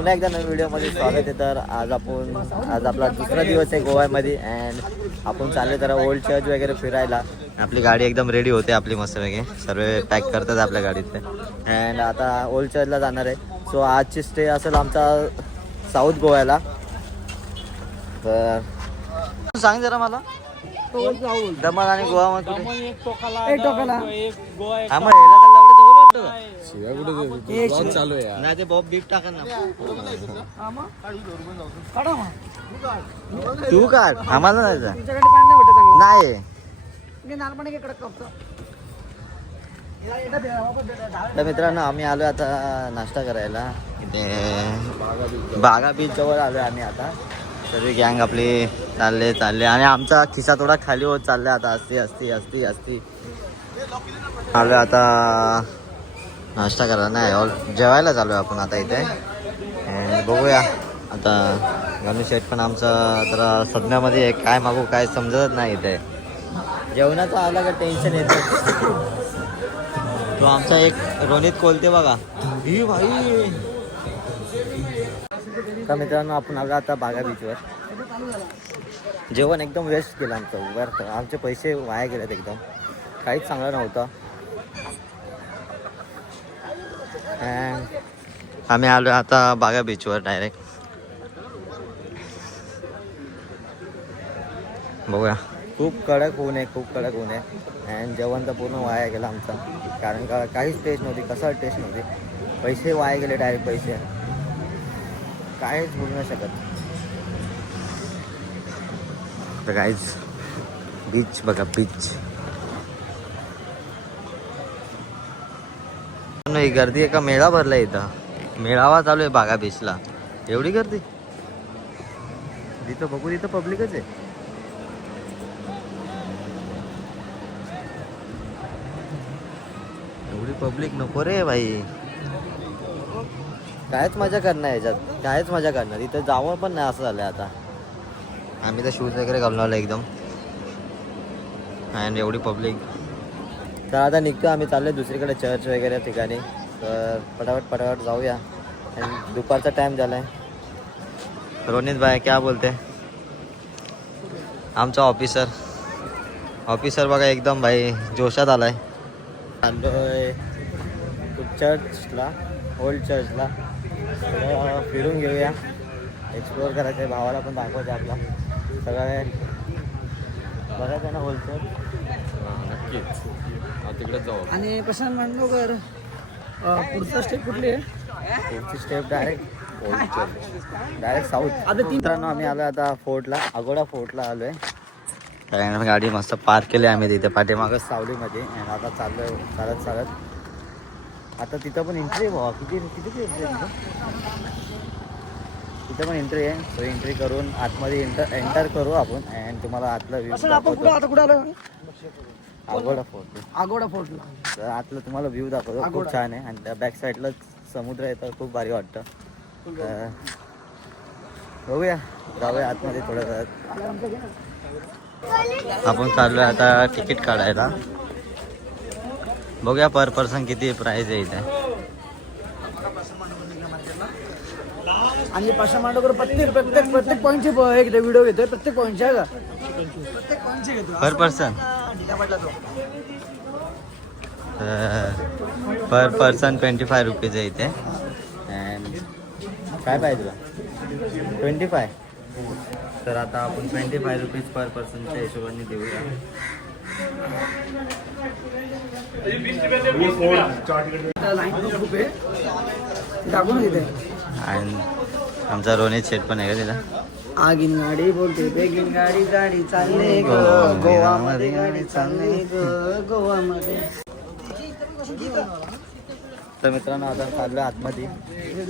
पुन्हा एकदा नवीन व्हिडिओमध्ये स्वागत आहे. तर आज आपला दुसरा दिवस आहे गोव्यामध्ये अँड आपण चालले जरा ओल्ड चर्च वगैरे फिरायला. आपली गाडी एकदम रेडी होते आपली मस्तपैकी, सर्व पॅक करतात आपल्या गाडीतले अँड आता ओल्ड चर्चला जाणार आहे. सो आजची स्टे असेल आमचा साऊथ गोव्याला. तर सांग जरा मला दमण आणि गोवा मध्ये चालू आहे नाही ते बॉब बीप टाका ना तू काढ आम्हाला जायचं नाही. तर मित्रांनो आम्ही आलो आता नाश्ता करायला इथे बागा बीच जवळ आलो आम्ही आता. सर्व गँग आपली चालले आणि आमचा खिसा थोडा खाली होत चालला आता. असती आलो आता नाश्ता करायला नाही जेवायला चालू आहे आपण आता इथे. बघूया आता गणेश शेठ पण आमचा जरा सध्यामध्ये आहे, काय मागू काय समजत नाही इथे. जेवणाचं आला का टेन्शन येतं. तो आमचा एक रोनित कोलते बघा ही भाई. का मित्रांनो आपण आलो आता बागा बीचवर. जेवण एकदम वेस्ट केलं आमचं बरं. आमचे पैसे वाया गेलेत एकदम, काहीच चांगलं नव्हतं. आम्ही आलो आता बागा बीचवर डायरेक्ट. बघूया खूप कडक ऊन आहे अँड जेवण तर पूर्ण वाया गेलं आमचं, कारण का काहीच टेस्ट नव्हती, कसं टेस्ट नव्हती. पैसे वाया गेले डायरेक्ट, पैसे काहीच बोलू नाही शकत. तर काहीच बीच बघा बीच. नाही गर्दी आहे का मेळा भरला इथं, मेळावा चालू आहे बागा बीचला. एवढी गर्दी तिथं बघू, तिथं पब्लिकच आहे. एवढी पब्लिक नको रे भाई. कायच मजा करणार याच्यात, कायच मजा करणार इथं जावं पण नाही असं झालंय आता. आम्ही तर शूज वगैरे घालून आलो एकदम अँड एवढी पब्लिक. तर आता निघतो आम्ही, चाललो दुसरीकडे चर्च वगैरे ठिकाणी. तर पटापट जाऊया. आणि दुपारचा टाइम झाला आहे. रोनित भाई क्या बोलते. आमचा ऑफिसर बघा एकदम भाई जोशात आलाय. चाललोय चर्चला, ओल्ड चर्चला. फिरून घेऊया, एक्सप्लोअर करायचं आहे, भावाला पण दाखवायचं आपला सगळं बघायचं आहे ना ओल्ड चर्च. नक्कीच तिकडेच जाऊ. आणि प्रशांत मांडवकर पुढचा स्टेप कुठली आहे. पुढची step direct old church, direct south. आता मित्रांनो आम्ही आलो आता फोर्टला, अगोडा फोर्टला आलो आहे. गाडी मस्त पार्क केली आम्ही तिथे पाठीमागं सावलीमध्ये. आणि आता चाललोय चालत. आता तिथं पण एंट्री आहे भावा, किती एंट्री आहे तिथं पण एंट्री आहे. सो एंट्री करून आतमध्ये एंटर करू आपण अँड तुम्हाला आतला व्ह्यू दाखवतो. अगोडा फोर्टला तर आतलं तुम्हाला व्ह्यू दाखवतो, खूप छान आहे. आणि त्या बॅक साईडला समुद्र आहे तर खूप भारी वाटतं. तर बघूया, जाऊया आतमध्ये थोडं. आपण चाललोय आता तिकीट काढायला. बघूया पर पर्सन किती प्राइस आहे इथे. आणि पाशा मांडवकर प्रत्येक पॉईंटचे एक व्हिडिओ घेतोय, प्रत्येक पॉईंटचे आहे का, प्रत्येक पॉईंटचे घेतो पर पर्सन. पर पर्सन 25 रुपीज आहे इथे. अँड काय पाहिजे तुला 25. तर आता आपण 25 रुपीज पर पर्सनच्या हिशोबाने देऊया. खूप आहे टाकून घेते. आणि आमचा रोनित शेट पण आहे का तिला. आगीन गाडी बोलते बेगीन गाडी चालले गोवामध्ये, गाडी चालले गोवामध्ये. तर मित्रांनो आता चाललं आतमध्ये.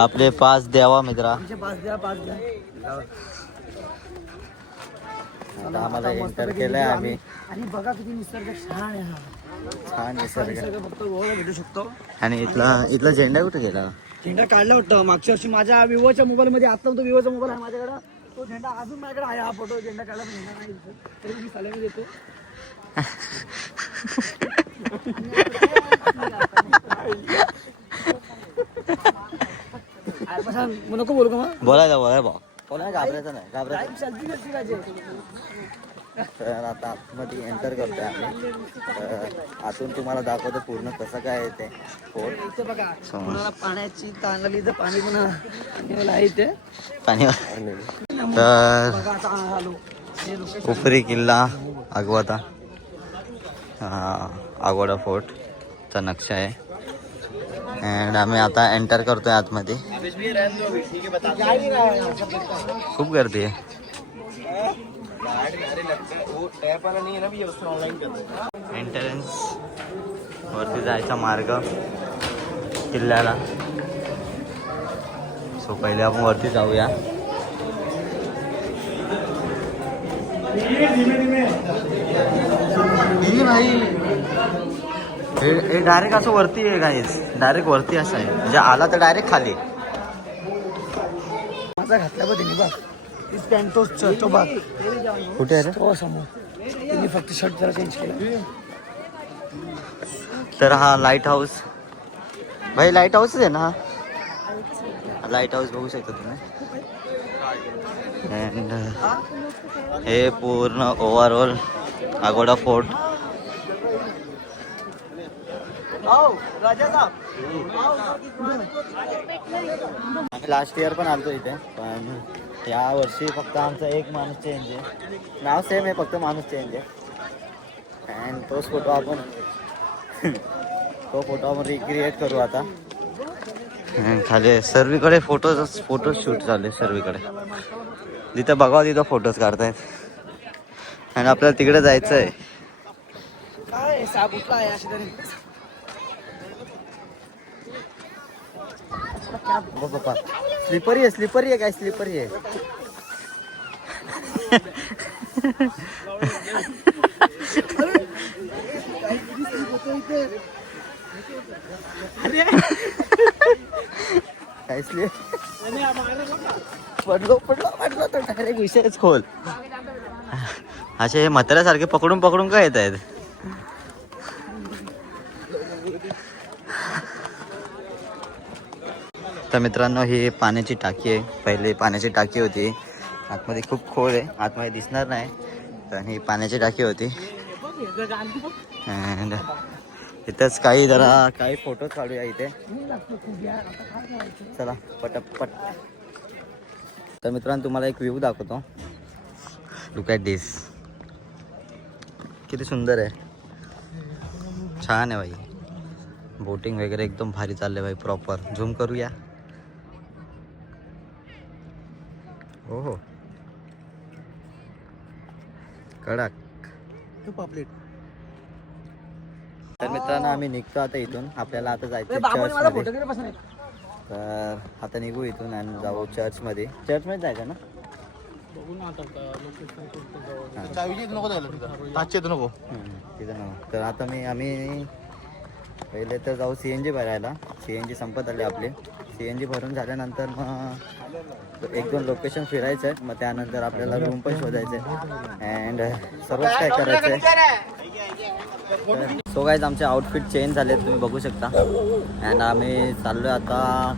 आपले पास द्यावा मित्रा. पाच द्या. आता आम्हाला एंटर केलंय आम्ही. आणि बघा किती निसर्ग छान आहे. हा छान निसर्ग फक्त गोव्याला भेटू शकतो. आणि इथला झेंडा कुठे गेला. झेंडा काढला होता मागच्या वर्षी माझ्या विवोच्या मोबाईल मध्ये. आता तो विवोचा मोबाईल आहे माझ्याकडे, तो झेंडा अजून माझ्याकडे आहे. हा फोटो झेंडा काढला झेंडा नाही तरी मी सलामी देतो. अरे पण सांग, मग नको बोलू का मग बोलायला भाऊ कोणाला घाबरायचं नाही घाबरायचं. टाइम चालती करते पाहिजे. तर आता आतमध्ये एंटर करतोय आम्ही. तर आतून तुम्हाला दाखवतो पूर्ण कसं काय आहे ते फोर्ट. इथे बघा कोणाला पाण्याची ताण लागली तर पाणी पण आहे इथे. पाणी. तर बघा आता आलो हे लोकेशन. उपरी किल्ला आगवादा, आगवाडा फोर्टचा नक्षा आहे. अँड आम्ही आता एंटर करतोय आतमध्ये. खूप गर्दी आहे. एंट्रन्स वरती जायचा मार्ग किल्ल्याला. सो पहिले आपण वरती जाऊया. हे डायरेक्ट असं वरती आहे गाईज. डायरेक्ट वरती असं आहे म्हणजे आला तर डायरेक्ट खाली. माझा घातला बघ त्यांनी बघ पॅन्टोस तो बघ कुठे आहे रे? तो समोर त्यांनी फक्त शर्ट जरा चेंज केला. तर हा लाईट हाऊस. भाई लाईट हाऊसच आहे ना हा. लाईट हाऊस बघू शकता तुम्ही. अँड हे पूर्ण ओव्हरऑल आगोडा फोर्ट. आम्ही लास्ट इयर पण आलतो इथे, पण या वर्षी फक्त आमचा एक माणूस चेंज आहे. नाव सेम आहे फक्त माणूस चेंज आहे. अँड तोच फोटो आपण तो फोटो आपण रिक्रिएट करू आता. खाली सर्वीकडे फोटो शूट चालू आहे सर्वीकडे. जिथं बघावं तिथं फोटोज काढतायत. आणि आपल्याला तिकडे जायचं आहे. काय साप उठला आहे अशी तरी. पप्पा स्लिपरी आहे काय स्लिपरी आहे. काय स्लिप पडलो तर डायरेक्ट विषयच खोल. असे म्हाताऱ्यासारखे पकडून काय येत आहेत. तर मित्रांनो ही पाण्याची टाकी आहे. पहिले पाण्याची टाकी होती आतमध्ये. खूप खोल आहे, आतमध्ये दिसणार नाही. पण ही पाण्याची टाकी होती. अँड इथंच काही फोटो काढूया इथे. चला पटपट. तर मित्रांनो तुम्हाला एक व्ह्यू दाखवतो. लुक ॲट दिस. किती सुंदर आहे. छान आहे भाई. बोटिंग वगैरे एकदम भारी चाललंय भाई. प्रॉपर झूम करूया. हो कडक. पापलेट. तर मित्रांनो आम्ही निघतो आता इथून. आपल्याला आता जायचं बाबा मला फोटो चर्चमध्ये. घेऊन बसा. तर आता निघू इथून आणि जाऊ चर्चमध्ये. चर्चमध्ये जायचं ना. तिथं नको. तर आता आम्ही पहिले तर जाऊ CNG भरायला. CNG संपत आले आपले. CNG भरून झाल्यानंतर मग 1-2 लोकेशन फिरायचं आहे. मग त्यानंतर आपल्याला रूम पण शोधायचं आहे. अँड सर्वच काय करायचं आहे. सो गाईज आमचे आउटफिट चेंज झाले तुम्ही बघू शकता. अँड आम्ही चाललो आहे आता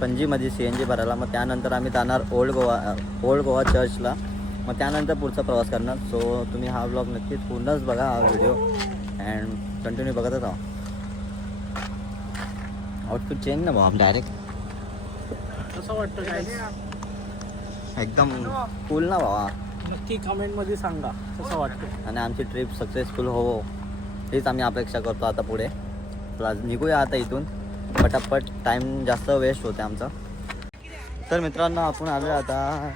पणजीमध्ये CNG भरायला. मग त्यानंतर आम्ही जाणार ओल्ड गोवा चर्चला. मग त्यानंतर पुढचा प्रवास करणार. सो तुम्ही हा व्लॉग नक्कीच पूर्णच बघा हा व्हिडिओ. अँड कंटिन्यू बघतच राहा. आउटफिट चेंज ना भाऊ डायरेक्ट. कसं वाटतं काय एकदम कूल ना भावा. नक्की कमेंटमध्ये सांगा कसं वाटतं. आणि आमची ट्रिप सक्सेसफुल हो हीच आम्ही अपेक्षा करतो आता पुढे. चला निघूया आता इथून पटापट. टाईम जास्त वेस्ट होते आमचा. तर मित्रांनो आपण आलो आता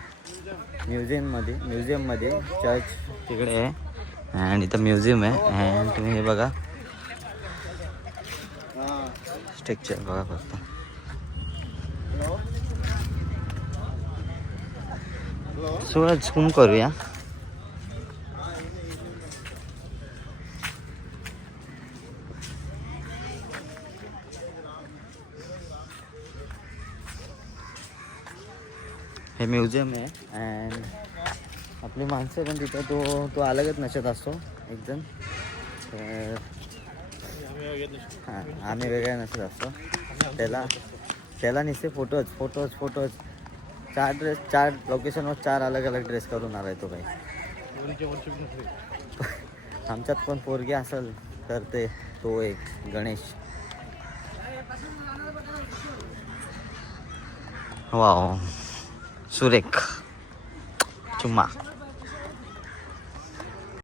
म्युझियममध्ये. चर्च तिकडे आहे अँड इथं म्युझियम आहे. अँड तुम्ही हे बघा स्ट्रक्चर बघा फक्त. थोडं झूम करूया. हे म्युझियम आहे. अँड आपली माणसं पण तिथं तो अलगच नशेत असतो एकदम. तर हां आम्ही वेगळ्या नशेत असतो. त्याला नुसते फोटोज फोटोज फोटोज. 4 लोकेशनवर 4 अलग अलग ड्रेस करून आलाय तो काही. आमच्यात पण पोरगी असेल तर ते तो एक गणेश. वाव सुरेख चुम्मा.